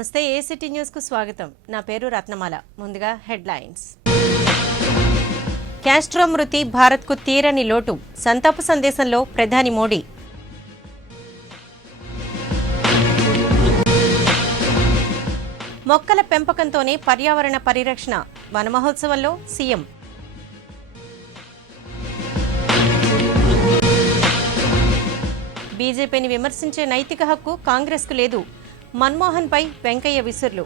నమస్తే ACT news కు స్వాగతం. నా పేరు రత్నమాల. ముందుగా హెడ్లైన్స్. కాస్ట్రో మృతి భారత్ కు తీరని లోటు. సంతాప సందేశంలో ప్రధాని మోడీ. మొక్కల పెంపకంతోనే పర్యావరణ పరిరక్షణ. వన మహోత్సవంలో సీఎం. బీజేపీని విమర్శించే నైతిక హక్కు కాంగ్రెస్కు లేదు. మన్మోహన్ పై వెంకయ్య విసుర్లు.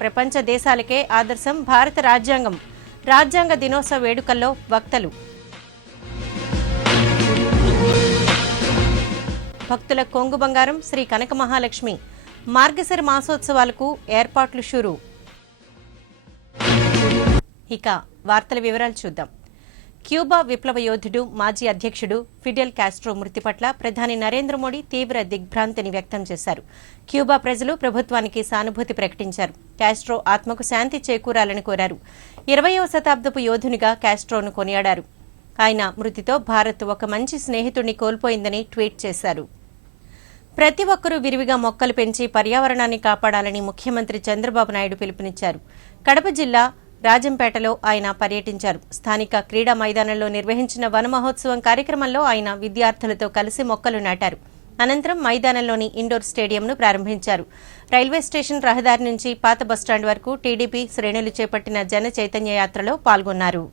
ప్రపంచ దేశాలకే ఆదర్శం భారత రాజ్యాంగం. రాజ్యాంగ దినోత్సవ వేడుకల్లో వక్తలు. భక్తుల కొంగు బంగారం శ్రీ కనక మహాలక్ష్మి. మార్గశిర మాసోత్సవాలకు ఏర్పాట్లు షురు. ఇక వార్తల వివరాలు చూద్దాం. క్యూబా విప్లవ యోధుడు మాజీ అధ్యక్షుడు ఫిడెల్ కాస్ట్రో మృతి పట్ల ప్రధాని నరేంద్ర మోడీ తీవ్ర దిగ్భ్రాంతిని వ్యక్తం చేశారు. క్యూబా ప్రజలు ప్రభుత్వానికి సానుభూతి ప్రకటించారు. కాస్ట్రో ఆత్మకు శాంతి చేకూరాలని కోరారు. 20వ శతాబ్దపు యోధునిగా కాస్ట్రోను కొనియాడారు. ఆయన మృతితో భారత్ ఒక మంచి స్నేహితుడిని కోల్పోయిందని ట్వీట్ చేశారు. ప్రతి ఒక్కరూ విరివిగా మొక్కలు పెంచి పర్యావరణాన్ని కాపాడాలని ముఖ్యమంత్రి చంద్రబాబు నాయుడు పిలుపునిచ్చారు. కడప జిల్లా రాజంపేటలో ఆయన పర్యటించారు. స్థానిక క్రీడా మైదానంలో నిర్వహించిన వన మహోత్సవం కార్యక్రమంలో ఆయన విద్యార్థులతో కలిసి మొక్కలు నాటారు. అనంతరం మైదానంలోని ఇండోర్ స్టేడియంను ప్రారంభించారు. రైల్వే స్టేషన్ రహదారి నుంచి పాత బస్టాండ్ వరకు టీడీపీ శ్రేణులు చేపట్టిన జన చైతన్య యాత్రలో పాల్గొన్నారు.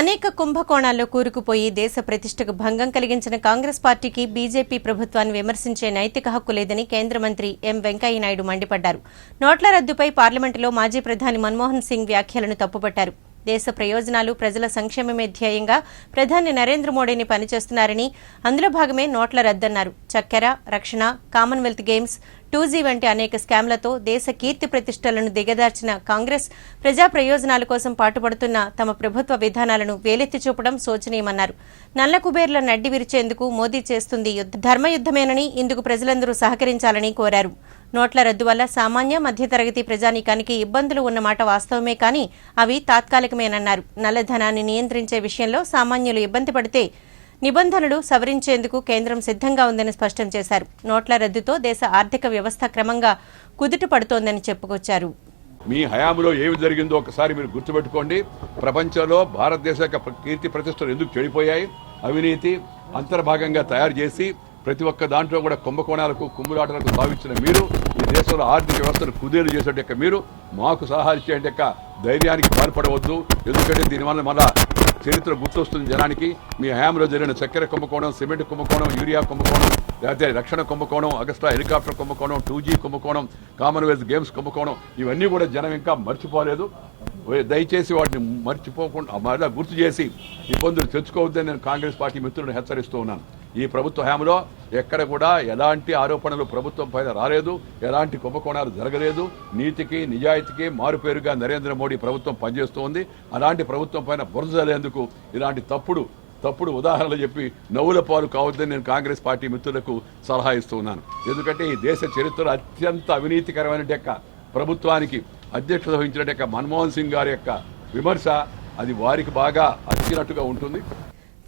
అనేక కుంభకోణాల్లో కూరుకుపోయి దేశ ప్రతిష్టకు భంగం కలిగించిన కాంగ్రెస్ పార్టీకి బీజేపీ ప్రభుత్వాన్ని విమర్శించే నైతిక హక్కు లేదని కేంద్ర మంత్రి ఎం వెంకయ్యనాయుడు మండిపడ్డారు. నోట్ల రద్దుపై పార్లమెంటులో మాజీ ప్రధాని మన్మోహన్ సింగ్ వ్యాఖ్యలను తప్పుపట్టారు. దేశ ప్రయోజనాలు ప్రజల సంక్షేమమే ధ్యేయంగా ప్రధాని నరేంద్ర మోడీని పనిచేస్తున్నారని, అందులో భాగమే నోట్ల రద్దన్నారు. చక్కెర, రక్షణ, కామన్వెల్త్ గేమ్స్, 2G వంటి అనేక స్కామ్లతో దేశ కీర్తి ప్రతిష్టలను దిగదార్చిన కాంగ్రెస్ ప్రజా ప్రయోజనాల కోసం పాటుపడుతున్న తమ ప్రభుత్వ విధానాలను వేలెత్తి చూపడం శోచనీయమన్నారు. నల్ల కుబేర్ల నడ్డి విరిచేందుకు మోదీ చేస్తుంది ధర్మయుద్ధమేనని, ఇందుకు ప్రజలందరూ సహకరించాలని కోరారు. నోట్ల రద్దు వల్ల సామాన్య మధ్యతరగతి ప్రజానీకానికి ఇబ్బందులు ఉన్నమాట వాస్తవమే కానీ అవి తాత్కాలికమేనన్నారు. నల్లధనాన్ని నియంత్రించే విషయంలో సామాన్యులు ఇబ్బంది పడితే నిబంధనలు సవరించేందుకు కేంద్రం సిద్ధంగా ఉందని స్పష్టం చేశారు. నోట్ల రద్దుతో దేశ ఆర్థిక వ్యవస్థ క్రమంగా కుదుట పడుతోందని చెప్పుకొచ్చారు. మీ హయాంలో ఏమి జరిగిందో ఒకసారి మీరు గుర్తుపెట్టుకోండి. ప్రపంచంలో భారతదేశ యొక్క కీర్తి ప్రతిష్టలు ఎందుకు చెడిపోయాయి? అవినీతి అంతర్భాగంగా తయారు చేసి ప్రతి ఒక్క దాంట్లో కూడా కుంభకోణాలకు కుమ్ములాటలకు సావించిన మీరు, ఈ దేశంలో ఆర్థిక వ్యవస్థను కుదేలు చేసేట మీరు మాకు సలహా ఇచ్చే ధైర్యానికి పాల్పడవద్దు. ఎందుకంటే దీనివల్ల మళ్ళా చరిత్ర గుర్తొస్తుంది జనానికి. మీ హయాంలో జరిగిన చక్కెర కుంభకోణం, సిమెంట్ కుంభకోణం, యూరియా కుంభకోణం, లేకపోతే రక్షణ కుంభకోణం, అగస్టా హెలికాప్టర్ కుంభకోణం, 2G కుంభకోణం, కామన్వెల్త్ గేమ్స్ కుంభకోణం, ఇవన్నీ కూడా జనం ఇంకా మర్చిపోలేదు. దయచేసి వాటిని మర్చిపోకుండా మళ్ళీ గుర్తు చేసి ఇబ్బందులు తెచ్చుకోవద్దని నేను కాంగ్రెస్ పార్టీ మిత్రులను హెచ్చరిస్తూ ఉన్నాను. ఈ ప్రభుత్వ హయాంలో ఎక్కడ కూడా ఎలాంటి ఆరోపణలు ప్రభుత్వం పైన రాలేదు, ఎలాంటి కుంభకోణాలు జరగలేదు. నీతికి నిజాయితీకి మారుపేరుగా నరేంద్ర మోడీ ప్రభుత్వం పనిచేస్తోంది. అలాంటి ప్రభుత్వం పైన బురదలేందుకు ఇలాంటి తప్పుడు ఉదాహరణలు చెప్పి నవ్వుల పాలు కావద్దని నేను కాంగ్రెస్ పార్టీ మిత్రులకు సలహా ఇస్తూ ఉన్నాను. ఎందుకంటే ఈ దేశ చరిత్రలో అత్యంత అవినీతికరమైన ప్రభుత్వానికి అధ్యక్షత వహించిన మన్మోహన్ సింగ్ గారి యొక్క విమర్శ అది వారికి బాగా అచ్చినట్టుగా ఉంటుంది.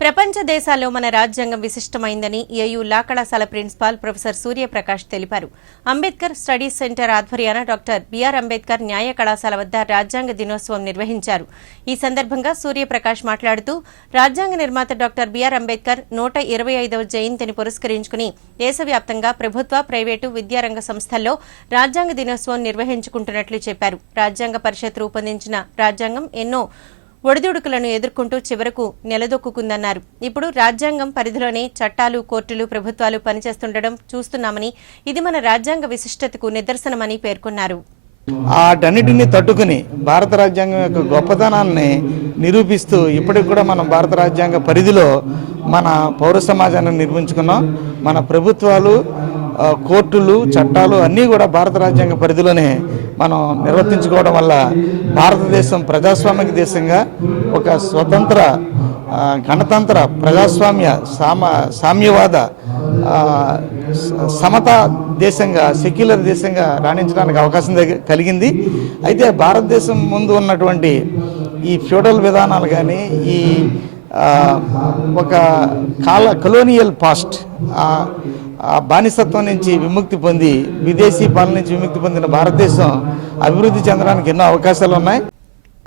ప్రపంచ దేశాల్లో మన రాజ్యాంగం విశిష్టమైందని ఏయూ లా కళాశాల ప్రిన్సిపాల్ ప్రొఫెసర్ సూర్యప్రకాష్ తెలిపారు. అంబేద్కర్ స్టడీస్ సెంటర్ ఆధ్వర్యాన డాక్టర్ బిఆర్ అంబేద్కర్ న్యాయ కళాశాల వద్ద రాజ్యాంగ దినోత్సవం నిర్వహించారు. ఈ సందర్భంగా సూర్యప్రకాష్ మాట్లాడుతూ రాజ్యాంగ నిర్మాత డాక్టర్ బిఆర్ అంబేద్కర్ 125వ జయంతిని పురస్కరించుకుని దేశవ్యాప్తంగా ప్రభుత్వ, ప్రైవేటు విద్యారంగ సంస్థల్లో రాజ్యాంగ దినోత్సవం నిర్వహించుకుంటున్నట్లు చెప్పారు. రాజ్యాంగ పరిషత్ రూపొందించిన రాజ్యాంగం ఎన్నో ఒడిదుడుకులను ఎదుర్కొంటూ చివరకు నిలదొక్కుందన్నారు. ఇప్పుడు రాజ్యాంగం పరిధిలోనే చట్టాలు, కోర్టులు, ప్రభుత్వాలు పనిచేస్తుండడం చూస్తున్నామని, ఇది మన రాజ్యాంగ విశిష్టతకు నిదర్శనమని పేర్కొన్నారు. వాటన్నిటిని తట్టుకుని భారత రాజ్యాంగం యొక్క గొప్పతనాన్ని నిరూపిస్తూ ఇప్పటికి కూడా మనం భారత రాజ్యాంగ పరిధిలో మన పౌర సమాజాన్ని నిర్మించుకున్నాం. మన ప్రభుత్వాలు, కోర్టులు, చట్టాలు అన్నీ కూడా భారత రాజ్యాంగ పరిధిలోనే మనం నిర్వర్తించుకోవడం వల్ల భారతదేశం ప్రజాస్వామిక దేశంగా ఒక స్వతంత్ర గణతంత్ర ప్రజాస్వామ్య సామ్యవాద సమతా దేశంగా, సెక్యులర్ దేశంగా రాణించడానికి అవకాశం కలిగింది. అయితే భారతదేశం ముందు ఉన్నటువంటి ఈ ఫ్యూడల్ విధానాలు కానీ, ఈ ఒక కలోనియల్ పాస్ట్ ఆ బానిసత్వం నుంచి విముక్తి పొంది విదేశీ పాలన నుంచి విముక్తి పొందిన భారతదేశం అభివృద్ధి చెందడానికి ఎన్నో అవకాశాలు ఉన్నాయి.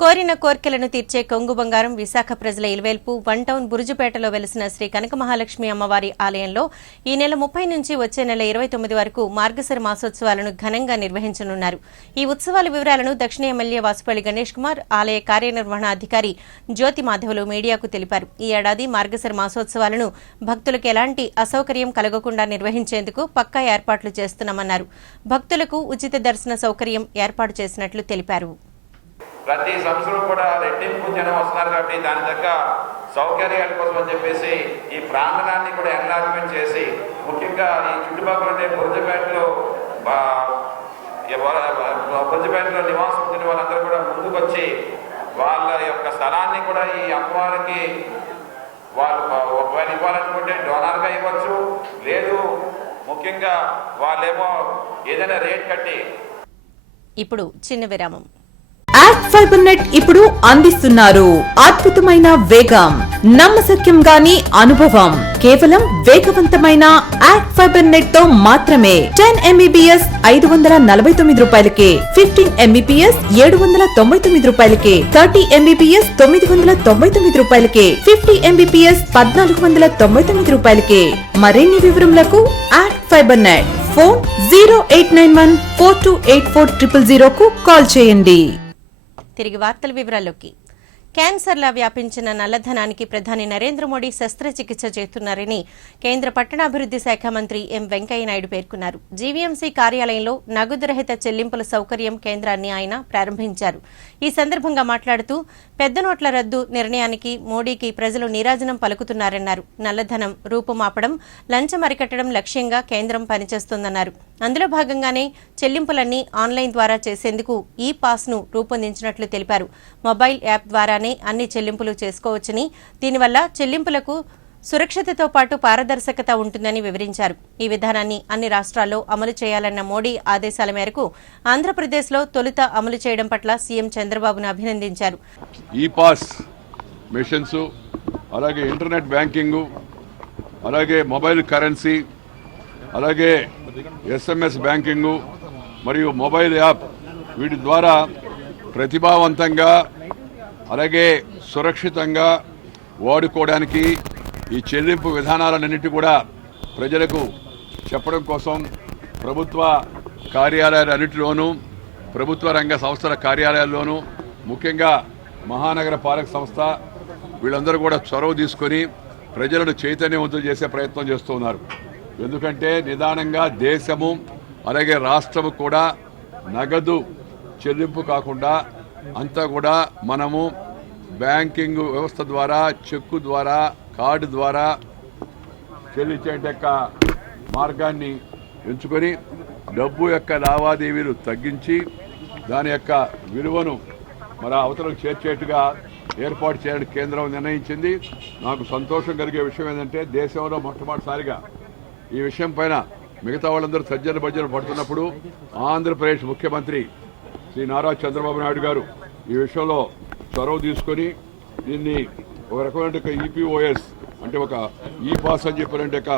కోరిన కోర్కెలను తీర్చే కొంగు బంగారం విశాఖ ప్రజల ఇలవేల్పు వన్ టౌన్ బురుజుపేటలో వెలిసిన శ్రీ కనక మహాలక్ష్మి అమ్మవారి ఆలయంలో ఈ నెల 30 నుంచి వచ్చే నెల 29 వరకు మార్గశిర మాసోత్సవాలను ఘనంగా నిర్వహించనున్నారు. ఈ ఉత్సవాల వివరాలను దక్షిణ ఎమ్మెల్యే వాసుపల్లి గణేష్ కుమార్, ఆలయ కార్యనిర్వహణాధికారి జ్యోతి మాధవులు మీడియాకు తెలిపారు. ఈ ఏడాది మార్గశిర మాసోత్సవాలను భక్తులకు ఎలాంటి అసౌకర్యం కలగకుండా నిర్వహించేందుకు పక్కా ఏర్పాట్లు చేస్తున్నామన్నారు. భక్తులకు ఉచిత దర్శన సౌకర్యం ఏర్పాటు చేసినట్లు తెలిపారు. ప్రతి సంవత్సరం కూడా రెట్టింపు జనం వస్తున్నారు కాబట్టి దాని తగ్గ సౌకర్యాల కోసం అని చెప్పేసి ఈ ప్రాంగణాన్ని కూడా ఎన్లార్జ్మెంట్ చేసి ముఖ్యంగా ఈ చుట్టుపక్కల ఉండే బురుజుపేటలో నివాసం ఉంటున్న వాళ్ళందరూ కూడా ముందుకు వచ్చి వాళ్ళ యొక్క స్థలాన్ని కూడా ఈ అమ్మవారికి వాళ్ళు ఒకవేళ ఇవ్వాలనుకుంటే డోనర్గా ఇవ్వచ్చు, లేదు ముఖ్యంగా వాళ్ళేమో ఏదైనా రేట్ కట్టి. ఇప్పుడు చిన్న విరామం. యాక్ట్ ఫైబర్ నెట్ ఇప్పుడు అందిస్తున్నారు అద్భుతమైన వేగం, నమ్మశక్యం గాని అనుభవం. కేవలం వేగవంతమైన యాక్ట్ ఫైబర్ నెట్ తో మాత్రమే 10 MBPS 549 రూపాయలకే, 15 MBPS 799 రూపాయలకే, 30 MBPS 999 రూపాయలకే, 50 MBPS 1499 రూపాయలకే. మరిన్ని వివరములకు యాక్ట్ ఫైబర్ నెట్ ఫోన్ 0891428400 కు కాల్ చేయండి. తిరిగి వార్తల వివరాల్లోకి. క్యాన్సర్లా వ్యాపించిన నల్లధనానికి ప్రధాని నరేంద్ర మోడీ శస్త్రచికిత్స చేస్తున్నారని కేంద్ర పట్టణాభివృద్ధి శాఖ మంత్రి ఎం వెంకయ్యనాయుడు పేర్కొన్నారు. జీవీఎంసీ కార్యాలయంలో నగదు రహిత చెల్లింపుల సౌకర్యం కేంద్రాన్ని ఆయన ప్రారంభించారు. ఈ సందర్భంగా మాట్లాడుతూ పెద్ద నోట్ల రద్దు నిర్ణయానికి మోడీకి ప్రజలు నీరాజనం పలుకుతున్నారన్నారు. నల్లధనం రూపుమాపడం, లంచం అరికట్టడం లక్ష్యంగా కేంద్రం పనిచేస్తోందన్నారు. అందులో భాగంగానే చెల్లింపులన్నీ ఆన్లైన్ ద్వారా చేసేందుకు ఈ పాస్ను రూపొందించినట్లు తెలిపారు. మొబైల్ యాప్ ద్వారానే అన్ని చెల్లింపులు చేసుకోవచ్చని, దీనివల్ల చెల్లింపులకు సురక్షతతో పాటు పారదర్శకత ఉంటుందని వివరించారు. ఈ విధానాన్ని అన్ని రాష్ట్రాల్లో అమలు చేయాలన్న మోడీ ఆదేశాల మేరకు ఆంధ్రప్రదేశ్లో తొలుత అమలు చేయడం పట్ల సీఎం చంద్రబాబును అభినందించారు. ఈ పాస్ మిషన్స్, అలాగే ఇంటర్నెట్ బ్యాంకింగ్, అలాగే మొబైల్ కరెన్సీ, అలాగే SMS బ్యాంకింగ్ మరియు మొబైల్ యాప్, వీటి ద్వారా ప్రతిభావంతంగా అలాగే సురక్షితంగా వాడుకోవడానికి ఈ చెల్లింపు విధానాలన్నింటి కూడా ప్రజలకు చెప్పడం కోసం ప్రభుత్వ కార్యాలయాలన్నింటిలోనూ, ప్రభుత్వ రంగ సంస్థల కార్యాలయాల్లోనూ, ముఖ్యంగా మహానగర పాలక సంస్థ వీళ్ళందరూ కూడా చొరవ తీసుకొని ప్రజలను చైతన్యవంతులు చేసే ప్రయత్నం చేస్తున్నారు. ఎందుకంటే నిదానంగా దేశము అలాగే రాష్ట్రము కూడా నగదు చెల్లింపు కాకుండా అంతా కూడా మనము బ్యాంకింగ్ వ్యవస్థ ద్వారా, చెక్కు ద్వారా, కార్డు ద్వారా చెల్లించే యొక్క మార్గాన్ని ఎంచుకొని డబ్బు యొక్క లావాదేవీలు తగ్గించి దాని యొక్క విలువను మన అవతలకు చేర్చేట్టుగా ఏర్పాటు చేయాలని కేంద్రం నిర్ణయించింది. నాకు సంతోషం కలిగే విషయం ఏంటంటే దేశంలో మొట్టమొదటిసారిగా ఈ విషయం పైన మిగతా వాళ్ళందరూ సజ్జన భజ్జన పడుతున్నప్పుడు ఆంధ్రప్రదేశ్ ముఖ్యమంత్రి శ్రీ నారా చంద్రబాబు నాయుడు గారు ఈ విషయంలో చొరవ తీసుకొని దీన్ని ఒక రకమైన EPOS అంటే ఒక పాస్ అని చెప్పినట్టు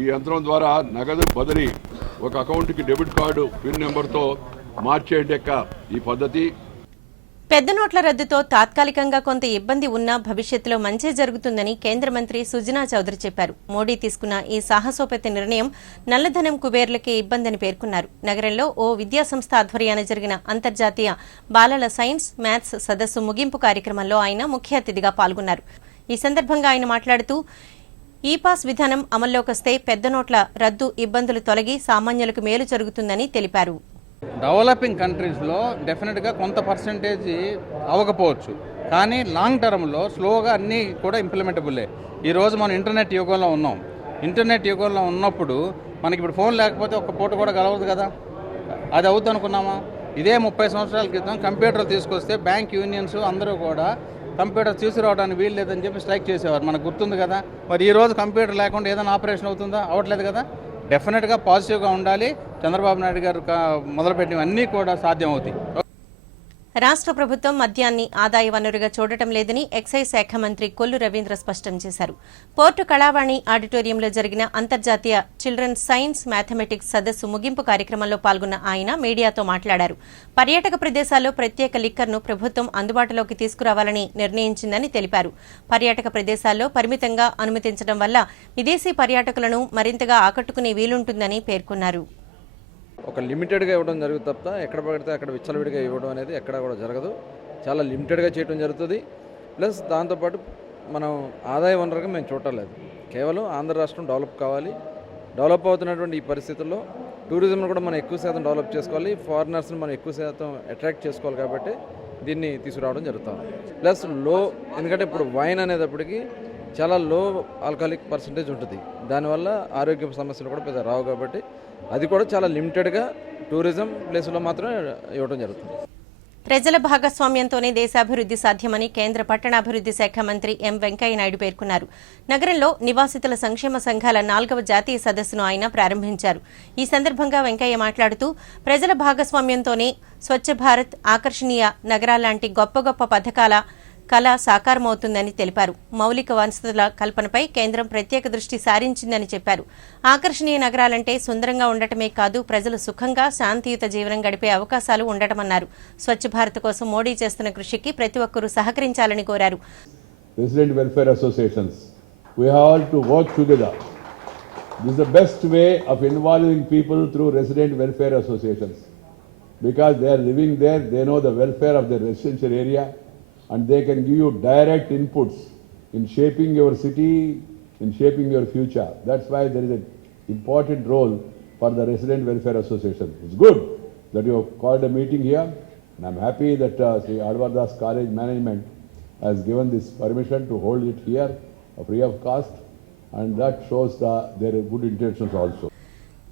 ఈ యంత్రం ద్వారా నగదు బదిలీ ఒక అకౌంట్కి డెబిట్ కార్డు పిన్ నెంబర్తో మార్చే ఈ పద్ధతి. పెద్ద నోట్ల రద్దుతో తాత్కాలికంగా కొంత ఇబ్బంది ఉన్నా భవిష్యత్తులో మంచి జరుగుతుందని కేంద్ర మంత్రి సుజనా చౌదరి చెప్పారు. మోడీ తీసుకున్న ఈ సాహసోపేత నిర్ణయం నల్లధనం కుబేర్లకే ఇబ్బందని పేర్కొన్నారు. నగరంలో ఓ విద్యాసంస్థ ఆధ్వర్యాన జరిగిన అంతర్జాతీయ బాలల సైన్స్, మ్యాథ్స్ సదస్సు ముగింపు కార్యక్రమంలో ఆయన ముఖ్య అతిథిగా పాల్గొన్నారు. ఈ సందర్భంగా ఆయన మాట్లాడుతూ ఈ పాస్ విధానం అమల్లోకొస్తే పెద్ద నోట్ల రద్దు ఇబ్బందులు తొలగి సామాన్యులకు మేలు జరుగుతుందని తెలిపారు. డెవలపింగ్ కంట్రీస్లో డెఫినెట్గా కొంత పర్సంటేజ్ అవ్వకపోవచ్చు, కానీ లాంగ్ టర్మ్లో స్లోగా అన్నీ కూడా ఇంప్లిమెంటబుల్లే. ఈరోజు మనం ఇంటర్నెట్ యుగంలో ఉన్నాం. ఇంటర్నెట్ యుగంలో ఉన్నప్పుడు మనకి ఇప్పుడు ఫోన్ లేకపోతే ఒక్క పూట కూడా గలవదు కదా. అది అవుద్ది అనుకున్నామా? ఇదే 30 సంవత్సరాల క్రితం కంప్యూటర్ తీసుకొస్తే బ్యాంక్ యూనియన్స్ అందరూ కూడా కంప్యూటర్ తీసుకురావడానికి వీలు లేదని చెప్పి స్ట్రైక్ చేసేవారు. మనకు గుర్తుంది కదా. మరి ఈరోజు కంప్యూటర్ లేకుండా ఏదైనా ఆపరేషన్ అవుతుందా? అవ్వట్లేదు కదా. డెఫినెట్గా పాజిటివ్గా ఉండాలి. చంద్రబాబు నాయుడు గారు మొదలుపెట్టినవన్నీ కూడా సాధ్యం అవుతాయి. రాష్ట్ర ప్రభుత్వం మద్యాన్ని ఆదాయ వనరుగా చూడటం లేదని ఎక్సైజ్ శాఖ మంత్రి కొల్లు రవీంద్ర స్పష్టం చేశారు. పోర్టు కళావాణి ఆడిటోరియంలో జరిగిన అంతర్జాతీయ చిల్డ్రన్ సైన్స్ మ్యాథమెటిక్స్ సదస్సు ముగింపు కార్యక్రమంలో పాల్గొన్న ఆయన మీడియాతో మాట్లాడారు. పర్యాటక ప్రదేశాల్లో ప్రత్యేక లిక్కర్ను ప్రభుత్వం అందుబాటులోకి తీసుకురావాలని నిర్ణయించిందని తెలిపారు. పర్యాటక ప్రదేశాల్లో పరిమితంగా అనుమతించడం వల్ల విదేశీ పర్యాటకులను మరింతగా ఆకట్టుకునే వీలుంటుందని పేర్కొన్నారు. ఒక లిమిటెడ్గా ఇవ్వడం జరుగుతుంది తప్ప ఎక్కడ పడితే అక్కడ విచ్చలవిడిగా ఇవ్వడం అనేది ఎక్కడ కూడా జరగదు. చాలా లిమిటెడ్గా చేయడం జరుగుతుంది. ప్లస్ దాంతోపాటు మనం ఆదాయ వనరుగా మేము చూడలేదు. కేవలం ఆంధ్ర రాష్ట్రం డెవలప్ కావాలి. డెవలప్ అవుతున్నటువంటి ఈ పరిస్థితుల్లో టూరిజంను కూడా మనం ఎక్కువ శాతం డెవలప్ చేసుకోవాలి. ఫారినర్స్ని మనం ఎక్కువ శాతం అట్రాక్ట్ చేసుకోవాలి. కాబట్టి దీన్ని తీసుకురావడం జరుగుతుంది. ప్లస్ ఎందుకంటే ఇప్పుడు వైన్ అనేటప్పటికీ చాలా లో ఆల్కహాలిక్ పర్సంటేజ్ ఉంటుంది. దానివల్ల ఆరోగ్య సమస్యలు కూడా పెద్ద రావు. కాబట్టి అది కూడా చాలా లిమిటెడ్గా టూరిజం ప్లేస్లో మాత్రమే ఇవ్వడం జరుగుతుంది. ప్రజల భాగస్వామ్యంతోనే దేశాభివృద్ధి సాధ్యమని కేంద్ర పట్టణాభివృద్ధి శాఖ మంత్రి ఎం వెంకయ్యనాయుడు పేర్కొన్నారు. నగరంలో నివాసితుల సంక్షేమ సంఘాల 4వ జాతీయ సదస్సును ఆయన ప్రారంభించారు. ఈ సందర్భంగా వెంకయ్య మాట్లాడుతూ ప్రజల భాగస్వామ్యంతోనే స్వచ్ఛ భారత్, ఆకర్షణీయ నగరాలాంటి గొప్ప గొప్ప పథకాల కళ సాకారమవుతుందని తెలిపారు. మౌలిక వసతుల కల్పనపై కేంద్రం ప్రత్యేక దృష్టి సారించిందని చెప్పారు. ఆకర్షణీయ నగరాలంటే సుందరంగా ఉండటమే కాదు, ప్రజలు సుఖంగా శాంతియుత జీవనం గడిపే అవకాశాలు ఉండటమన్నారు. స్వచ్ఛ భారత్ కోసం మోడీ చేస్తున్న కృషికి ప్రతి ఒక్కరూ సహకరించాలని కోరారు. Resident welfare associations, we have all to work together. This is the best way of involving people through resident welfare associations, because they are living there, they know the welfare of their residential area, and they can give you direct inputs in shaping your city, in shaping your future. That's why there is an important role for the resident welfare association. It's good that you have called a meeting here, and I'm happy that Sri Alvardas College management has given this permission to hold it here free of cost, and that shows their good intentions also.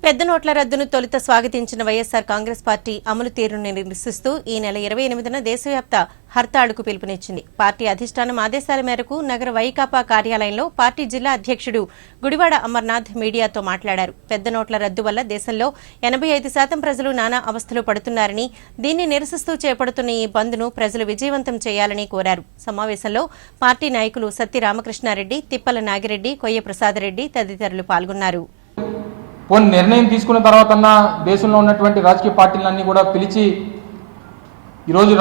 పెద్ద నోట్ల రద్దును తొలుత స్వాగతించిన YSR Congress party అమలు తీరును నిరసిస్తూ ఈ నెల 28న దేశవ్యాప్త హర్తాళ్లకు పిలుపునిచ్చింది. పార్టీ అధిష్టానం ఆదేశాల మేరకు నగర వైకాపా కార్యాలయంలో పార్టీ జిల్లా అధ్యక్షుడు గుడివాడ అమర్నాథ్ మీడియాతో మాట్లాడారు. పెద్ద నోట్ల రద్దు వల్ల దేశంలో 85% ప్రజలు నానా అవస్థలు పడుతున్నారని, దీన్ని నిరసిస్తూ చేపడుతున్న ఈ బంద్ను ప్రజలు విజయవంతం చేయాలని కోరారు. సమావేశంలో పార్టీ నాయకులు సత్తి రామకృష్ణారెడ్డి, తిప్పల నాగిరెడ్డి, కొయ్య ప్రసాదరెడ్డి తదితరులు పాల్గొన్నారు. కొన్ని నిర్ణయం తీసుకున్న తర్వాతన్నా దేశంలో ఉన్నటువంటి రాజకీయ పార్టీలన్నీ కూడా పిలిచి ఈరోజు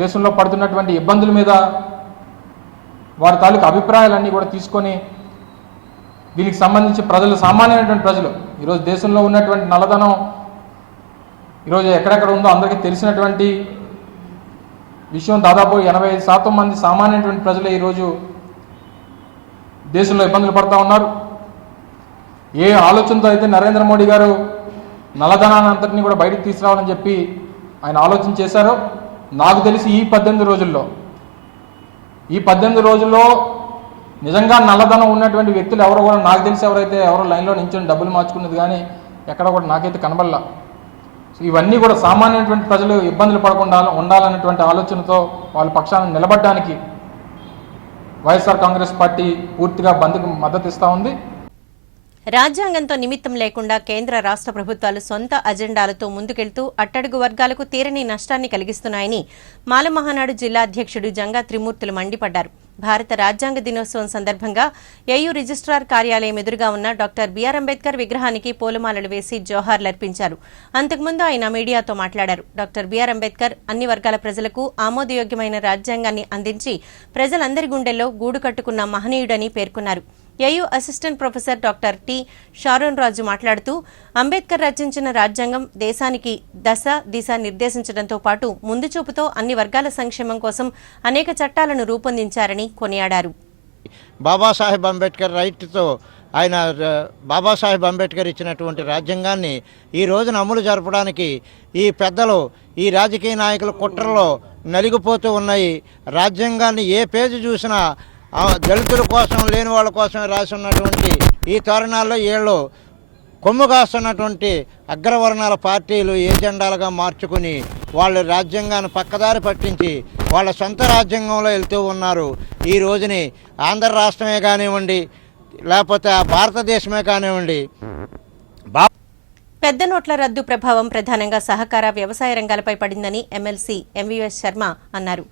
దేశంలో పడుతున్నటువంటి ఇబ్బందుల మీద వారి తాలూకు అభిప్రాయాలన్నీ కూడా తీసుకొని దీనికి సంబంధించి సామాన్యమైనటువంటి ప్రజలు ఈరోజు దేశంలో ఉన్నటువంటి నల్లధనం ఈరోజు ఎక్కడెక్కడ ఉందో అందరికీ తెలిసినటువంటి విషయం. దాదాపు 85% మంది సామాన్యమైనటువంటి ప్రజలే ఈరోజు దేశంలో ఇబ్బందులు పడుతూ ఉన్నారు. ఏ ఆలోచనతో అయితే నరేంద్ర మోడీ గారు నల్లధనాన్ని అంతటినీ కూడా బయటకు తీసుకురావాలని చెప్పి ఆయన ఆలోచన చేశారో, నాకు తెలిసి ఈ 18 రోజుల్లో నిజంగా నల్లధనం ఉన్నటువంటి వ్యక్తులు ఎవరో కూడా నాకు తెలిసి ఎవరో లైన్లో నించొని డబ్బులు మార్చుకున్నది కానీ ఎక్కడ కూడా నాకైతే కనబడలా. సో ఇవన్నీ కూడా సామాన్యమైనటువంటి ప్రజలు ఇబ్బందులు పడకుండా ఉండాలన్నటువంటి ఆలోచనతో వాళ్ళ పక్షాలను నిలబడడానికి వైఎస్ఆర్ కాంగ్రెస్ పార్టీ పూర్తిగా బంద్కు మద్దతు ఇస్తూ ఉంది. రాజ్యాంగంతో నిమిత్తం లేకుండా కేంద్ర రాష్ట్ర ప్రభుత్వాలు సొంత అజెండాలతో ముందుకెళ్తూ అట్టడుగు వర్గాలకు తీరని నష్టాన్ని కలిగిస్తున్నాయని మాలమహానాడు జిల్లా అధ్యక్షుడు జంగా త్రిమూర్తులు మండిపడ్డారు. భారత రాజ్యాంగ దినోత్సవం సందర్భంగా ఏయూ రిజిస్ట్రార్ కార్యాలయం ఎదురుగా ఉన్న డాక్టర్ బిఆర్ అంబేద్కర్ విగ్రహానికి పూలమాలలు వేసి జోహార్లర్పించారు. అంతకుముందు ఆయన మీడియాతో మాట్లాడారు. డాక్టర్ బిఆర్ అంబేద్కర్ అన్ని వర్గాల ప్రజలకు ఆమోదయోగ్యమైన రాజ్యాంగాన్ని అందించి ప్రజలందరి గుండెల్లో గూడు కట్టుకున్న మహనీయుడని పేర్కొన్నారు. AU assistant professor doctor T Sharon Raju మాట్లాడుతూ అంబేద్కర్ రచించిన రాజ్యాంగం దేశానికి దిశ నిర్దేశించడంతో పాటు ముందు చూపుతో అన్ని వర్గాల సంక్షేమం కోసం అనేక చట్టాలను రూపొందించారని కొనియాడారు. బాబాసాహెబ్ అంబేద్కర్ రైట్తో ఆయన బాబాసాహెబ్ అంబేద్కర్ ఇచ్చినటువంటి రాజ్యాంగాన్ని ఈ రోజున అమలు జరపడానికి ఈ పెద్దలు, ఈ రాజకీయ నాయకుల కుట్రలో నలిగిపోతూ ఉన్నాయి. రాజ్యాంగాన్ని ఏ పేజీ చూసినా దళితుల కోసం, లేని వాళ్ళ కోసమే రాసి ఉన్నటువంటి ఈ తరుణాల్లో ఏళ్ళు కొమ్ము కాస్తున్నటువంటి అగ్రవర్ణాల పార్టీలు ఏజెండాలుగా మార్చుకుని వాళ్ళ రాజ్యాంగాన్ని పక్కదారి పట్టించి వాళ్ళ సొంత రాజ్యాంగంలో వెళ్తూ ఉన్నారు. ఈ రోజుని ఆంధ్ర రాష్ట్రమే కానివ్వండి, లేకపోతే భారతదేశమే కానివ్వండి, పెద్ద నోట్ల రద్దు ప్రభావం ప్రధానంగా సహకార వ్యవసాయ రంగాలపై పడిందని ఎమ్మెల్సీ ఎంవీఎస్ శర్మ అన్నారు.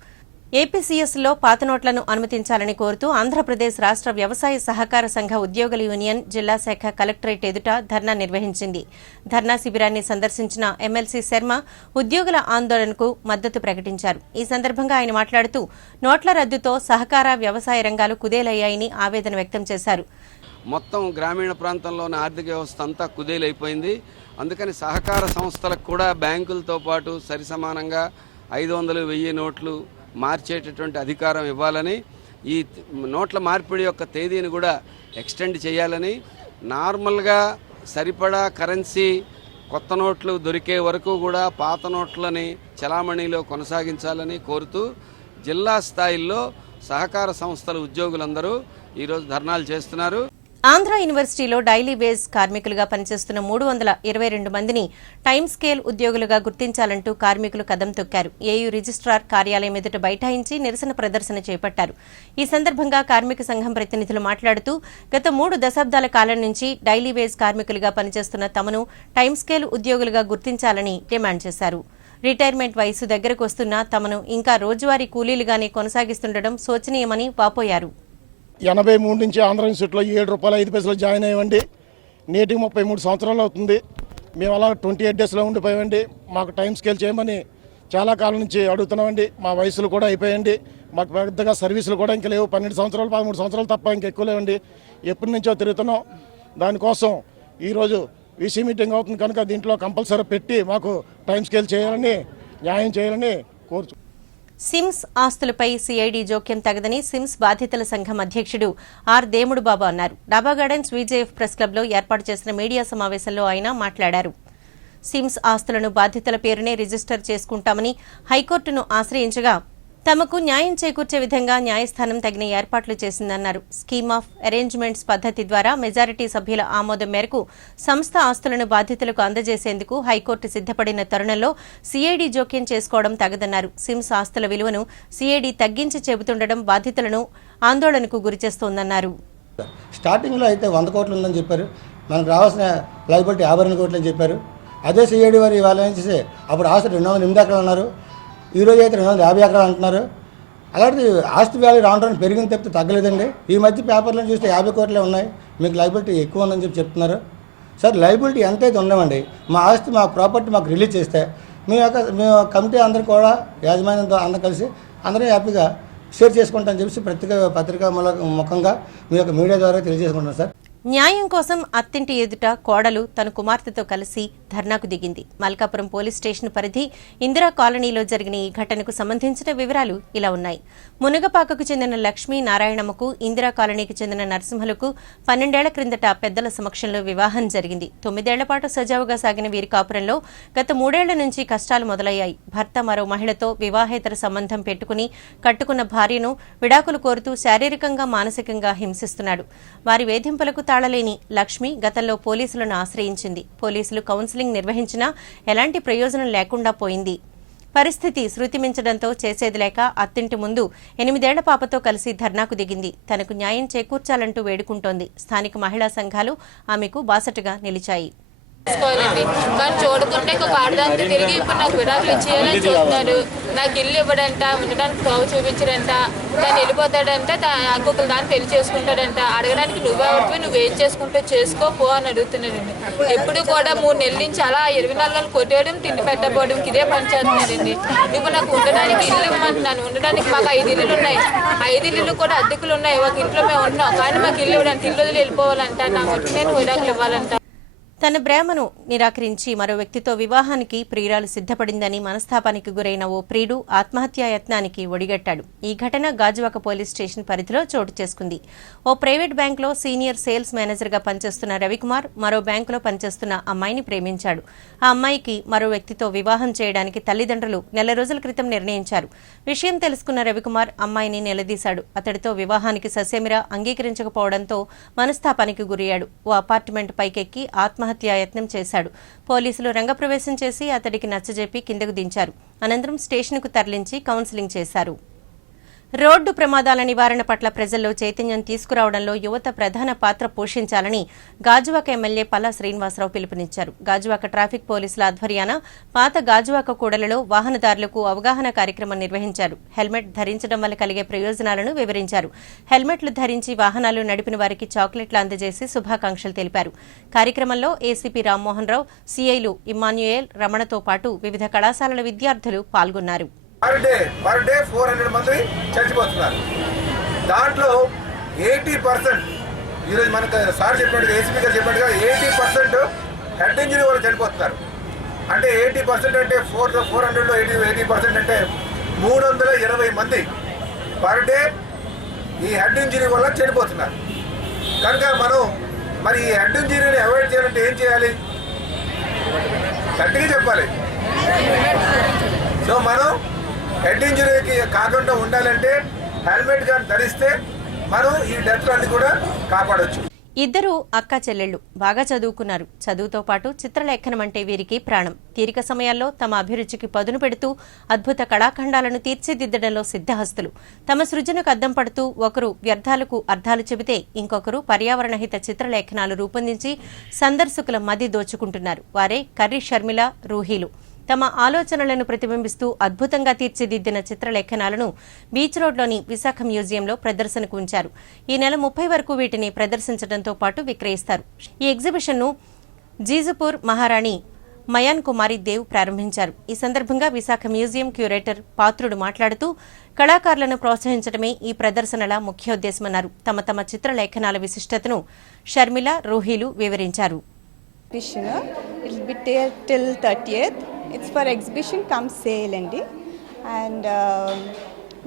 ఏపీసీఎస్లో పాత నోట్లను అనుమతించాలని కోరుతూ ఆంధ్రప్రదేశ్ రాష్ట్ర వ్యవసాయ సహకార సంఘ ఉద్యోగుల యూనియన్ జిల్లా శాఖ కలెక్టరేట్ ఎదుట ధర్నా నిర్వహించింది. ధర్నా శిబిరాన్ని సందర్శించిన ఎమ్మెల్సీ శర్మ ఉద్యోగుల ఆందోళనకు మద్దతు ప్రకటించారు. ఈ సందర్భంగా ఆయన మాట్లాడుతూ నోట్ల రద్దుతో సహకార వ్యవసాయ రంగాలు కుదేలయ్యాయని ఆవేదన వ్యక్తం చేశారు. మొత్తం గ్రామీణ ప్రాంతంలోని ఆర్థిక వ్యవస్థ అంతా కుదేలైపోయింది. అందుకని సహకార సంస్థలకు కూడా బ్యాంకులతో పాటు సరిసమానంగా 500, 1000 నోట్లు మార్చేటటువంటి అధికారం ఇవ్వాలని, ఈ నోట్ల మార్పిడి యొక్క తేదీని కూడా ఎక్స్టెండ్ చేయాలని, నార్మల్గా సరిపడా కరెన్సీ కొత్త నోట్లు దొరికే వరకు కూడా పాత నోట్లని చలామణిలో కొనసాగించాలని కోరుతూ జిల్లా స్థాయిలో సహకార సంస్థల ఉద్యోగులందరూ ఈరోజు ధర్నాలు చేస్తున్నారు. ఆంధ్ర యూనివర్సిటీలో డైలీ వేజ్ కార్మికులుగా పనిచేస్తున్న 322 మందిని టైమ్ స్కేల్ ఉద్యోగులుగా గుర్తించాలంటూ కార్మికులు కదం తొక్కారు. ఏయూ రిజిస్ట్రార్ కార్యాలయం ఎదుట బైఠాయించి నిరసన ప్రదర్శన చేపట్టారు. ఈ సందర్భంగా కార్మిక సంఘం ప్రతినిధులు మాట్లాడుతూ గత 3 దశాబ్దాల కాలం నుంచి డైలీ వేజ్ కార్మికులుగా పనిచేస్తున్న తమను టైమ్ స్కేల్ ఉద్యోగులుగా గుర్తించాలని డిమాండ్ చేశారు. రిటైర్మెంట్ వయసు దగ్గరకు వస్తున్నా తమను ఇంకా రోజువారీ కూలీలుగానే కొనసాగిస్తుండడం శోచనీయమని వాపోయారు. 83 నుంచి ఆంధ్ర యూనివర్సిటీలో ₹7.05 జాయిన్ అయ్యండి. నేటికి 33 సంవత్సరాలు అవుతుంది. మేము అలా 28 డేస్లో ఉండిపోయామండి. మాకు టైం స్కేల్ చేయమని చాలా కాలం నుంచి అడుగుతున్నామండి. మా వయసులు కూడా అయిపోయండి. మాకు పెద్దగా సర్వీసులు కూడా ఇంకా లేవు. 12 సంవత్సరాలు 13 సంవత్సరాలు తప్ప ఇంకెక్కువ లేవండి. ఎప్పటి నుంచో తిరుగుతున్నాం. దానికోసం ఈరోజు వీసీ మీటింగ్ అవుతుంది కనుక దీంట్లో కంపల్సరీ పెట్టి మాకు టైం స్కేల్ చేయాలని, న్యాయం చేయాలని కోరుచు. సిమ్స్ ఆస్తులపై సిఐడి జోక్యం తగదని సిమ్స్ బాధితుల సంఘం అధ్యక్షుడు ఆర్ దేముడు బాబు అన్నారు. డాబా గార్డెన్స్ విజేఎఫ్ ప్రెస్ క్లబ్లో ఏర్పాటు చేసిన మీడియా సమావేశంలో ఆయన మాట్లాడారు. సిమ్స్ ఆస్తులను బాధితుల పేరునే రిజిస్టర్ చేసుకుంటామని హైకోర్టును ఆశ్రయించగా తమకు న్యాయం చేకూర్చే విధంగా న్యాయస్థానం తగిన ఏర్పాట్లు చేసిందన్నారు. స్కీమ్ ఆఫ్ అరేంజ్మెంట్స్ పద్ధతి ద్వారా మెజారిటీ సభ్యుల ఆమోదం మేరకు సంస్థ ఆస్తులను బాధితులకు అందజేసేందుకు హైకోర్టు సిద్ధపడిన తరుణంలో సిఐడి జోక్యం చేసుకోవడం తగదన్నారు. సిమ్స్ ఆస్తుల విలువను సిఐడి తగ్గించి చెబుతుండడం బాధితులను ఆందోళనకు గురిచేస్తోందన్నారు. స్టార్టింగ్లో అయితే 100 కోట్లు ఉందని చెప్పారు. మనకు రావాల్సిన లైబిలిటీ 52 కోట్లు అని చెప్పారు. అదే సిఐడి వారు ఇవాళ ఏం చేసి అప్పుడు ఆస్తులు 208 ఎకరాలు అన్నారు. ఈరోజు అయితే 250 ఎకరాలు అంటున్నారు. అలాంటి ఆస్తి వాల్యూ రావడానికి పెరిగింది తప్పితే తగ్గలేదండి. ఈ మధ్య పేపర్లను చూస్తే 50 కోట్లే ఉన్నాయి, మీకు లైబిలిటీ ఎక్కువ ఉందని చెప్తున్నారు. సార్ లైబిలిటీ ఎంతైతే ఉండమండి, మా ఆస్తి మా ప్రాపర్టీ మాకు రిలీజ్ చేస్తే మేము కమిటీ అందరూ కూడా యాజమాన్యంతో అందరూ కలిసి అందరూ హ్యాపీగా షేర్ చేసుకుంటామని చెప్పి పత్రికా ముఖంగా మీ యొక్క మీడియా ద్వారా తెలియజేసుకుంటాం సార్. న్యాయం కోసం అత్తింటి ఎదుట కోడలు తన కుమార్తెతో కలిసి ధర్నాకు దిగింది. మల్కాపురం పోలీస్ స్టేషన్ పరిధి ఇందిరా కాలనీలో జరిగిన ఈ ఘటనకు సంబంధించిన వివరాలు ఇలా ఉన్నాయి. మునగపాకకు చెందిన లక్ష్మీ నారాయణమ్మకు ఇందిరా కాలనీకి చెందిన నరసింహలకు 12 ఏళ్ల క్రిందట పెద్దల సమక్షంలో వివాహం జరిగింది. 9 ఏళ్ల పాటు సజావుగా సాగిన వీరి కాపురంలో గత 3 ఏళ్ల నుంచి కష్టాలు మొదలయ్యాయి. భర్త మరో మహిళతో వివాహేతర సంబంధం పెట్టుకుని కట్టుకున్న భార్యను విడాకులు కోరుతూ శారీరకంగా మానసికంగా హింసిస్తున్నాడు. వారి వేధింపులకు తాళలేని లక్ష్మి గతంలో పోలీసులను ఆశ్రయించింది. పోలీసులు కౌన్సిలింగ్ నిర్వహించినా ఎలాంటి ప్రయోజనం లేకుండా పోయింది. పరిస్థితి శృతిమించడంతో చేసేది లేక అత్తింటి ముందు 8 ఏళ్ల పాపతో కలిసి ధర్నాకు దిగింది. తనకు న్యాయం చేకూర్చాలంటూ వేడుకుంటోంది. స్థానిక మహిళా సంఘాలు ఆమెకు బాసటగా నిలిచాయి. కానీ చూడకుండా ఒక ఆడదానికి తిరిగి ఇప్పుడు నాకు విడాకులు ఇచ్చేయాలని చూస్తున్నారు. నాకు ఇల్లు ఇవ్వడంట, ఉండడానికి తావు చూపించడంట, దాన్ని వెళ్ళిపోతాడంట, ఇంకొకరు దాన్ని పెళ్లి చేసుకుంటాడంట. అడగడానికి నువ్వెవరివి, నువ్వేం చేసుకుంటే చేసుకోపో అని అడుగుతున్నాడండి. ఎప్పుడు కూడా 3 నెలల నుంచి అలా 24 గంటలు కొట్టేయడం, తిండి పెట్టబోవడం ఇదే పని చేస్తున్నాడండి. ఇప్పుడు నాకు ఉండడానికి ఇల్లు ఇవ్వమంటున్నాను. ఉండడానికి మాకు 5 ఇల్లులు ఉన్నాయి. 5 ఇల్లులు కూడా అద్దెకులు ఉన్నాయి. ఒక ఇంట్లో మేము ఉంటున్నాం, కానీ మాకు ఇల్లు ఇవ్వడానికి ఇల్లు వదిలి వెళ్ళిపోవాలంట. నా మట్టి నేను విడాకులు ఇవ్వాలంట. తన ప్రేమను నిరాకరించి మరో వ్యక్తితో వివాహానికి ప్రియురాలు సిద్ధపడిందని మనస్తాపానికి గురైన ఓ ప్రియుడు ఆత్మహత్యా యత్నానికి ఒడిగట్టాడు. ఈ ఘటన గాజువాక పోలీస్ స్టేషన్ పరిధిలో చోటు చేసుకుంది. ఓ ప్రైవేట్ బ్యాంకులో సీనియర్ సేల్స్ మేనేజర్గా పనిచేస్తున్న రవికుమార్ మరో బ్యాంకులో పనిచేస్తున్న అమ్మాయిని ప్రేమించాడు. ఆ అమ్మాయికి మరో వ్యక్తితో వివాహం చేయడానికి తల్లిదండ్రులు నెల రోజుల క్రితం నిర్ణయించారు. విషయం తెలుసుకున్న రవికుమార్ అమ్మాయిని నిలదీశాడు. అతడితో వివాహానికి ససేమిరా అంగీకరించకపోవడంతో మనస్తాపానికి గురయ్యాడు. ఓ అపార్ట్మెంట్ పైకెక్కి ఆత్మహత్యాయత్నం చేశాడు. పోలీసులు రంగప్రవేశం చేసి అతడికి నచ్చజెప్పి కిందకు దించారు. అనంతరం స్టేషన్కు తరలించి కౌన్సిలింగ్ చేశారు. రోడ్డు ప్రమాదాల నివారణ పట్ల ప్రజల్లో చైతన్యం తీసుకురావడంలో యువత ప్రధాన పాత్ర పోషించాలని గాజువాక ఎమ్మెల్యే పల్లా శ్రీనివాసరావు పిలుపునిచ్చారు. గాజువాక ట్రాఫిక్ పోలీసుల ఆధ్వర్యాన పాత గాజువాక కూడలిలో వాహనదారులకు అవగాహన కార్యక్రమం నిర్వహించారు. హెల్మెట్ ధరించడం వల్ల కలిగే ప్రయోజనాలను వివరించారు. హెల్మెట్లు ధరించి వాహనాలు నడిపిన వారికి చాక్లెట్లు అందజేసి శుభాకాంక్షలు తెలిపారు. కార్యక్రమంలో ఏసీపీ రామ్మోహన్ రావు, సీఐలు ఇమ్మాన్యుయేల్, రమణతో పాటు వివిధ కళాశాలల విద్యార్థులు పాల్గొన్నారు. పర్ డే 400 మంది చచ్చిపోతున్నారు. దాంట్లో 80% ఈరోజు మనకు సార్ చెప్పినట్టుగా, ఏసీపీ గారు చెప్పినట్టుగా 80% హెడ్ ఇంజరీ వాళ్ళు చనిపోతున్నారు. అంటే 80% అంటే 400లో 80% అంటే 320 మంది పర్ డే ఈ హెడ్ ఇంజరీ వల్ల చనిపోతున్నారు. కనుక మనం మరి ఈ హెడ్ ఇంజరీని అవాయిడ్ చేయాలంటే ఏం చేయాలి? గట్టిగా చెప్పాలి. సో మనం హెడ్ ఇంజరీకి కాకుండా ఉండాలంటే హెల్మెట్ గాని ధరిస్తే మనం ఈ డెత్లన్నీ కూడా కాపాడొచ్చు. ఇద్దరు అక్క చెల్లెళ్లు బాగా చదువుకున్నారు. చదువుతో పాటు చిత్రలేఖనం అంటే వీరికి ప్రాణం. తీరిక సమయాల్లో తమ అభిరుచికి పదును పెడుతూ అద్భుత కళాఖండాలను తీర్చిదిద్దడంలో సిద్ధహస్తులు. తమ సృజనకు అద్దం పడుతూ ఒకరు వ్యర్థాలకు అర్థాలు చెబితే ఇంకొకరు పర్యావరణహిత చిత్రలేఖనాలు రూపొందించి సందర్శకుల మది దోచుకుంటున్నారు. వారే కర్రీ షర్మిల, రూహీలు. తమ ఆలోచనలను ప్రతిబింబిస్తూ అద్భుతంగా తీర్చిదిద్దిన చిత్రలేఖనాలను బీచ్ రోడ్లోని విశాఖ మ్యూజియంలో ప్రదర్శనకు ఉంచారు. ఈ నెల 30 వరకు వీటిని ప్రదర్శించడంతో పాటు విక్రయిస్తారు. ఈ ఎగ్జిబిషన్ను జీజుపూర్ మహారాణి మయాన్ కుమారి దేవ్ ప్రారంభించారు. ఈ సందర్భంగా విశాఖ మ్యూజియం క్యూరేటర్ పాత్రుడు మాట్లాడుతూ కళాకారులను ప్రోత్సహించడమే ఈ ప్రదర్శనల ముఖ్యోద్దేశమన్నారు. తమ తమ చిత్రలేఖనాల విశిష్టతను షర్మిల, రూహీలు వివరించారు. It's for exhibition come sale అండి. అండ్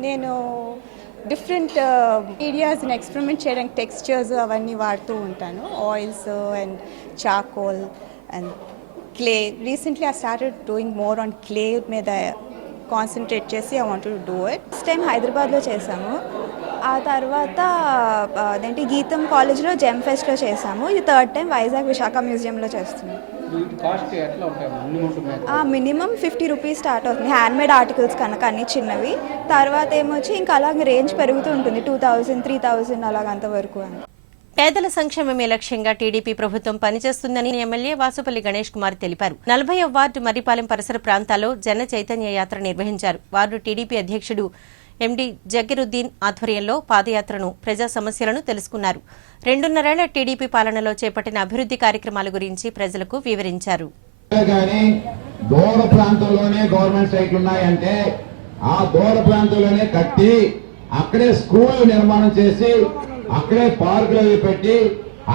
నేను డిఫరెంట్ మీడియాస్ని ఎక్స్పెరిమెంట్ చేయడానికి టెక్స్చర్స్ అవన్నీ వాడుతూ ఉంటాను. Oils and charcoal and clay. Recently I started doing more on clay మీద కాన్సన్ట్రేట్ చేసి I want to do it. First time హైదరాబాద్లో చేశాము. ఆ తర్వాత అదేంటి గీతం కాలేజ్లో జెమ్ ఫెస్ట్లో చేశాము. ఇది థర్డ్ టైం వైజాగ్ విశాఖ మ్యూజియంలో చేస్తున్నాం. మినిమం 50 రూపీస్ స్టార్ట్ అవుతుంది హ్యాండ్మేడ్ ఆర్టికల్స్ కనుక, అన్ని చిన్నవి. తర్వాత ఏమొచ్చి ఇంకా అలాగే రేంజ్ పెరుగుతూ ఉంటుంది, 2000, 3000 అలాగంతవరకు అని. పేదల సంక్షేమమే లక్ష్యంగా టీడీపీ ప్రభుత్వం పనిచేస్తుందని ఎమ్మెల్యే వాసుపల్లి గణేష్ కుమార్ తెలిపారు. 40వ వార్డు మర్రిపాలెం పరిసర ప్రాంతాల్లో జన చైతన్య యాత్ర నిర్వహించారు. వార్డు టీడీపీ అధ్యక్షుడు ఎండీ జకీరుద్దీన్ ఆధ్వర్యంలో పాదయాత్రను, ప్రజా సమస్యలను తెలుసుకున్నారు. 2.5 ఏళ్ల టీడీపీ పాలనలో చేపట్టిన అభివృద్ధి కార్యక్రమాల గురించి ప్రజలకు వివరించారు. దూర ప్రాంతంలోనే గవర్నమెంట్ సైట్లు ఉన్నాయంటే ఆ దూర ప్రాంతంలోనే కట్టి అక్కడే స్కూల్ నిర్మాణం చేసి అక్కడే పార్కులు అవి పెట్టి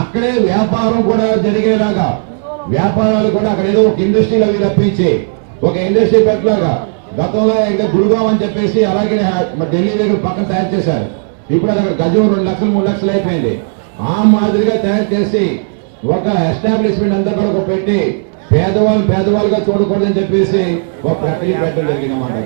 అక్కడే వ్యాపారం కూడా జరిగేలాగా, వ్యాపారాలు కూడా అక్కడ ఏదో ఒక ఇండస్ట్రీలు అవి రప్పించి ఒక ఇండస్ట్రీ పెట్టలాగా. గతంలో గురుగాం అని చెప్పేసి అలాగే ఢిల్లీ దగ్గర పక్కన తయారు చేశారు. ఇప్పుడు అక్కడ గజం 2 లక్షలు 3 లక్షలు అయిపోయింది. ఆ మాదిరిగా తయారు చేసి ఒక ఎస్టాబ్లిష్మెంట్ అంతా కూడా పెట్టి పేదవాళ్ళుగా చూడకూడదని చెప్పేసి ఒక ప్రక్రియ పెట్టడం జరిగిందన్నమాట.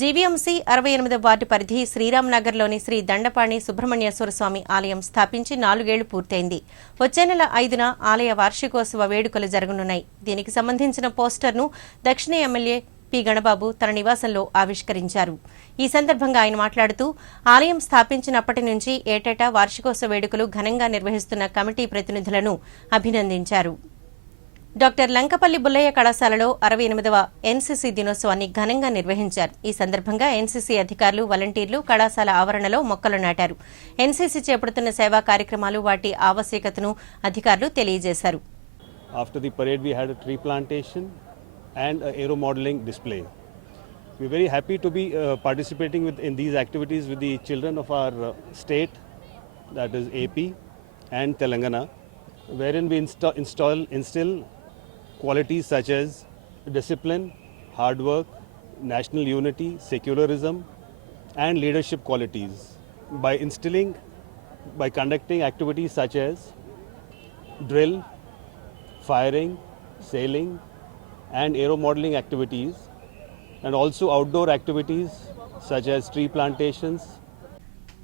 జీవీఎంసీ 68వ వార్డు పరిధి శ్రీరామ్ నగర్లోని శ్రీ దండపాణి సుబ్రహ్మణ్యేశ్వర స్వామి ఆలయం స్థాపించి 4 ఏళ్లు పూర్తయింది. వచ్చే నెల 5న ఆలయ వార్షికోత్సవ వేడుకలు జరగనున్నాయి. దీనికి సంబంధించిన పోస్టర్ను దక్షిణ ఎమ్మెల్యే పి గణబాబు తన నివాసంలో ఆవిష్కరించారు. ఈ సందర్భంగా ఆయన మాట్లాడుతూ ఆలయం స్థాపించినప్పటి నుంచి ఏటేటా వార్షికోత్సవ వేడుకలు ఘనంగా నిర్వహిస్తున్న కమిటీ ప్రతినిధులను అభినందించారు. డాక్టర్ లంకపల్లి బుల్లయ్య కళాశాలలో 68వ ఎన్సీసీ దినోత్సవాన్ని ఘనంగా నిర్వహించారు. ఈ సందర్భంగా ఎన్సీసీ అధికారులు, వాలంటీర్లు కళాశాల ఆవరణలో మొక్కలు నాటారు. ఎన్సీసీ చేపడుతున్న సేవా కార్యక్రమాలు, వాటి ఆవశ్యకతను అధికారులు తెలియజేశారు. After the parade we had a tree plantation and a aero modeling display. We're very happy to be participating in these activities with the children of our state, that is AP and Telangana, wherein we instill qualities such as discipline, hard work, national unity, secularism and leadership qualities by conducting activities such as drill, firing, sailing and aero modeling activities, and also outdoor activities such as tree plantations.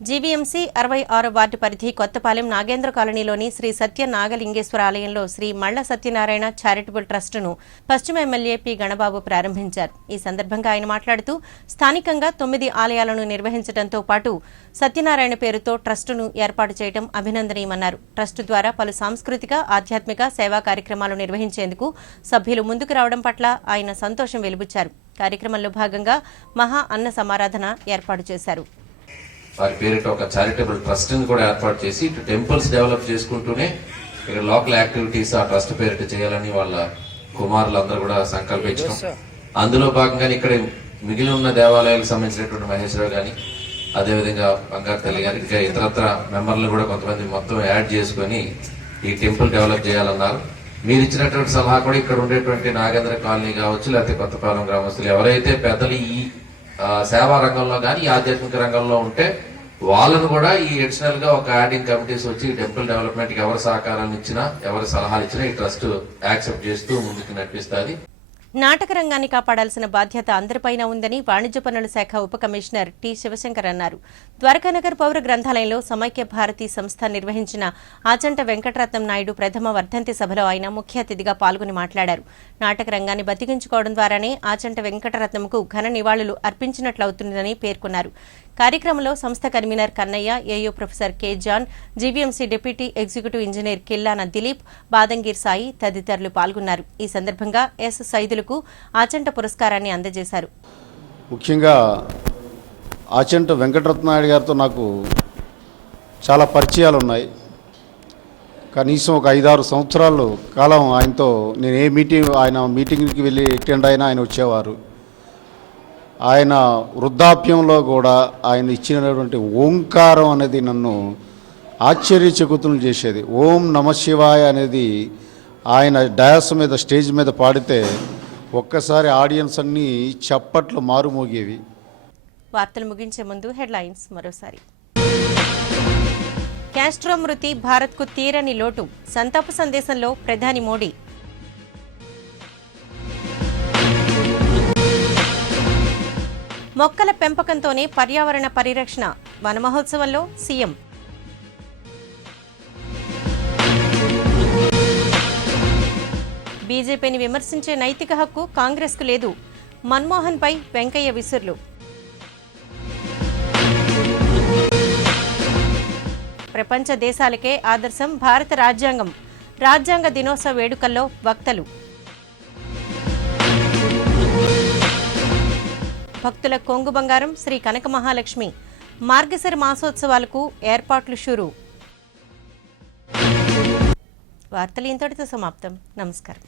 GVMC 66 ward పరిధి కొత్తపాలెం నాగేంద్ర కాలనీలోని శ్రీ సత్య నాగలింగేశ్వర ఆలయంలో శ్రీ మళ్ల Satyanarayana charitable ట్రస్టును పశ్చిమ MLA P Ganababu ప్రారంభించారు. ఈ సందర్భంగా ఆయన మాట్లాడుతూ స్థానికంగా 9 ఆలయాలను నిర్వహించడంతో పాటు సత్యనారాయణ పేరుతో ట్రస్టును ఏర్పాటు చేయడం అభినందనీయమన్నారు. ట్రస్టు ద్వారా పలు సాంస్కృతిక, ఆధ్యాత్మిక సేవా కార్యక్రమాలు నిర్వహించేందుకు సభ్యులు ముందుకు రావడం పట్ల ఆయన సంతోషం వెలిబుచ్చారు. కార్యక్రమంలో భాగంగా మహా అన్న సమారాధన ఏర్పాటు చేశారు. వారి పేరిట ఒక చారిటబుల్ ట్రస్ట్ ని కూడా ఏర్పాటు చేసి ఇటు టెంపుల్స్ డెవలప్ చేసుకుంటూనే ఇక్కడ లోకల్ యాక్టివిటీస్ ఆ ట్రస్ట్ పేరిట చేయాలని వాళ్ళ కుమారులందరూ కూడా సంకల్పించడం. అందులో భాగంగానే ఇక్కడ మిగిలి ఉన్న దేవాలయాలకు సంబంధించినటువంటి మహేశ్వరరావు గాని, అదేవిధంగా బంగారు తల్లి గాని, ఇంకా ఇతరత్ర మెంబర్లు కూడా కొంతమంది మొత్తం యాడ్ చేసుకుని ఈ టెంపుల్ డెవలప్ చేయాలన్నారు. మీరు ఇచ్చినటువంటి సలహా కూడా ఇక్కడ ఉండేటువంటి నాగేంద్ర కాలనీ కావచ్చు, లేకపోతే కొత్తపాలెం గ్రామస్తులు ఎవరైతే పెద్దలు ఈ సేవా రంగంలో కానీ ఈ ఆధ్యాత్మిక రంగంలో ఉంటే వాళ్ళను కూడా ఈ అడిషనల్ గా ఒక యాడింగ్ కమిటీస్ వచ్చి టెంపుల్ డెవలప్మెంట్ కి ఎవరి సహకారాన్ని ఇచ్చినా, ఎవరి సలహాలు ఇచ్చినా ఈ ట్రస్ట్ యాక్సెప్ట్ చేస్తూ ముందుకు నడిపిస్తుంది. నాటక రంగాన్ని కాపాడాల్సిన బాధ్యత అందరిపైన ఉందని వాణిజ్య పన్నుల శాఖ ఉప కమిషనర్ టి శివశంకర్ అన్నారు. ద్వారకానగర్ పౌర గ్రంథాలయంలో సమైక్య భారతి సంస్థ నిర్వహించిన ఆచంట వెంకటరత్నం నాయుడు ప్రథమ వర్ధంతి సభలో ఆయన ముఖ్య అతిథిగా పాల్గొని మాట్లాడారు. నాటక రంగాన్ని బతికించుకోవడం ద్వారానే ఆచంట వెంకటరత్నంకు ఘన నివాళులు అర్పించినట్లవుతుందని పేర్కొన్నారు. కార్యక్రమంలో సంస్థ convener Kannaiah, AU professor K John, GVMC deputy executive engineer Killana Dileep, Badangir Sai తదితరులు పాల్గొన్నారు. ఈ సందర్భంగా ఎస్ సైదులకు ఆచంట పురస్కారాన్ని అందజేశారు. ముఖ్యంగా ఆచంట వెంకటరత్నాయుడు గారితో నాకు చాలా పరిచయాలు ఉన్నాయి. కనీసం ఒక 5-6 సంవత్సరాలు కాలం ఆయనతో నేను ఆయన మీటింగ్కి వెళ్ళి అటెండ్ అయినా ఆయన వచ్చేవారు. ఆయన వృద్ధాప్యంలో కూడా ఆయన ఇచ్చినటువంటి ఓంకారం అనేది నన్ను ఆశ్చర్యచకితులను చేసేది. ఓం నమ శివాయ అనేది ఆయన డయాస్ మీద, స్టేజ్ మీద పాడితే ఒక్కసారి ఆడియన్స్ అన్నీ చప్పట్లు మారుమోగేవి. వార్తలు ముగించే ముందు హెడ్లైన్స్ మరోసారి. క్యాస్ట్రో మృతి భారత్కు తీరని లోటు, సంతాప సందేశంలో ప్రధాని మోడీ. మొక్కల పెంపకంతోనే పర్యావరణ పరిరక్షణ, వన మహోత్సవంలో సీఎం. బీజేపీని విమర్శించే నైతిక హక్కు కాంగ్రెస్కు లేదు, మన్మోహన్పై వెంకయ్య విసుర్లు. ప్రపంచ దేశాలకే ఆదర్శం భారత రాజ్యాంగం, రాజ్యాంగ దినోత్సవ వేడుకల్లో వక్తలు. భక్తుల కొంగు బంగారం శ్రీ కనక మహాలక్ష్మి, మార్గశిర మాసోత్సవాలకు ఏర్పాట్లు షురు. వార్తలు ఇంతటితో సమాప్తం. నమస్కారం.